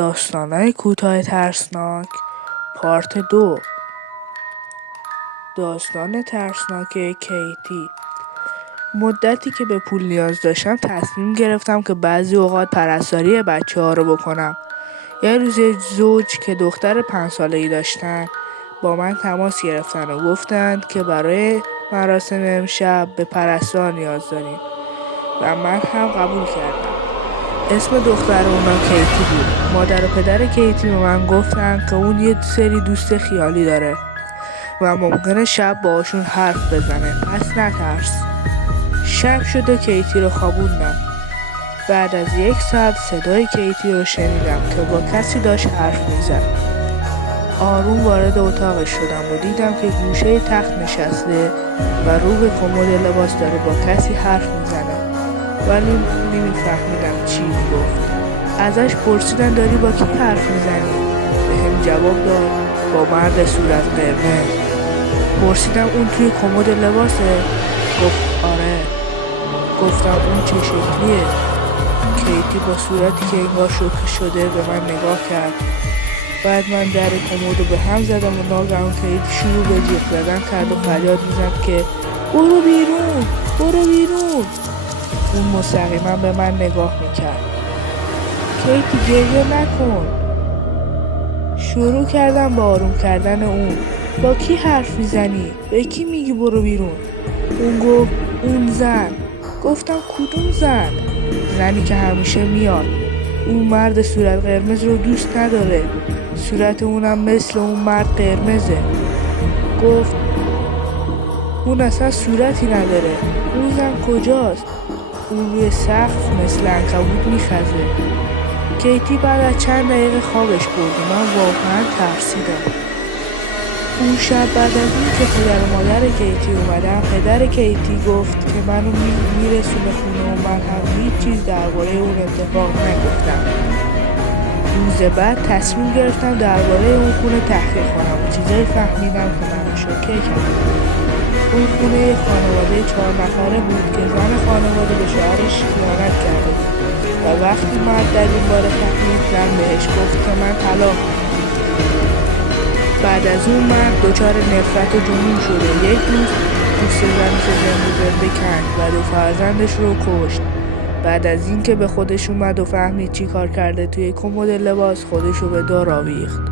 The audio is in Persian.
داستان‌های کوتاه ترسناک پارت 2. داستان ترسناک کیتی. مدتی که به پول نیاز داشتم تصمیم گرفتم که بعضی اوقات پرستاری بچه‌ها رو بکنم. یه روز زوج که دختر 5 ساله‌ای داشتن با من تماس گرفتن و گفتند که برای مراسم امشب به پرستار نیاز داریم و من هم قبول کردم. اسم دختر اونا کیتی بود. مادر و پدر کیتی به من گفتن که اون یه سری دوست خیالی داره و ممکنه شب باهاشون حرف بزنه، پس نترس. شب شد و کیتی رو خوابوندم. بعد از 1 ساعت صدای کیتی رو شنیدم که با کسی داشت حرف میزد. آروم وارد اتاقش شدم و دیدم که گوشه تخت نشسته و رو به کمد لباس داره با کسی حرف میزنه، ولی نمیفهمیدم چی میگفت. ازش پرسیدن داری با کی حرف میزنی؟ بهم جواب داد با مرد صورت قرمز. پرسیدم اون توی کمد لباسه؟ گفت آره. گفتم اون چه شکلیه؟ کیتی با صورتی که انگار شوکه شده به من نگاه کرد. بعد من در کمد رو به هم زدم و ناگهان کیتی شروع به جیغ زدن کرد و فریاد میزد که برو بیرون، برو بیرون. اون مستقیما به من نگاه میکرد. کیتی گریه نکن. شروع کردم با آروم کردن اون. با کی حرف میزنی؟ به کی میگی برو بیرون؟ اون گفت اون زن. گفتم کدوم زن؟ زنی که همیشه میاد. اون مرد صورت قرمز رو دوست نداره. صورت اونم مثل اون مرد قرمزه. گفت اون اصلا صورتی نداره. اون زن کجاست؟ اون روی سقف مثل عنکبوت میخزه. کیتی بعد از چند دقیقه خوابش برد و من واقعا ترسیدم. اون شب بعد از این که پدر و مادر کیتی اومدن، پدر کیتی گفت که منو میرسونه خونه و من هم هیچ چیز درباره اون اتفاق نگفتم. روز بعد تصمیم گرفتم درباره اون خونه تحقیق کنم و چیزایی فهمیدم که منو شوکه کرد. اون خونه خانواده 4 نفره بود که زن خانواده به شوهرش خیانت کرده بود و وقتی مرد در این باره فهمید، زن بهش گفت که من طلاق میدم. بعد از اون مرد دچار نفرت و جنون شده. یک روز دوست زنش رو زنده کند و 2 فرزندش رو کشت. بعد از این که به خودش اومد و فهمید چی کار کرده، توی کمد لباس خودش رو به دار آویخت.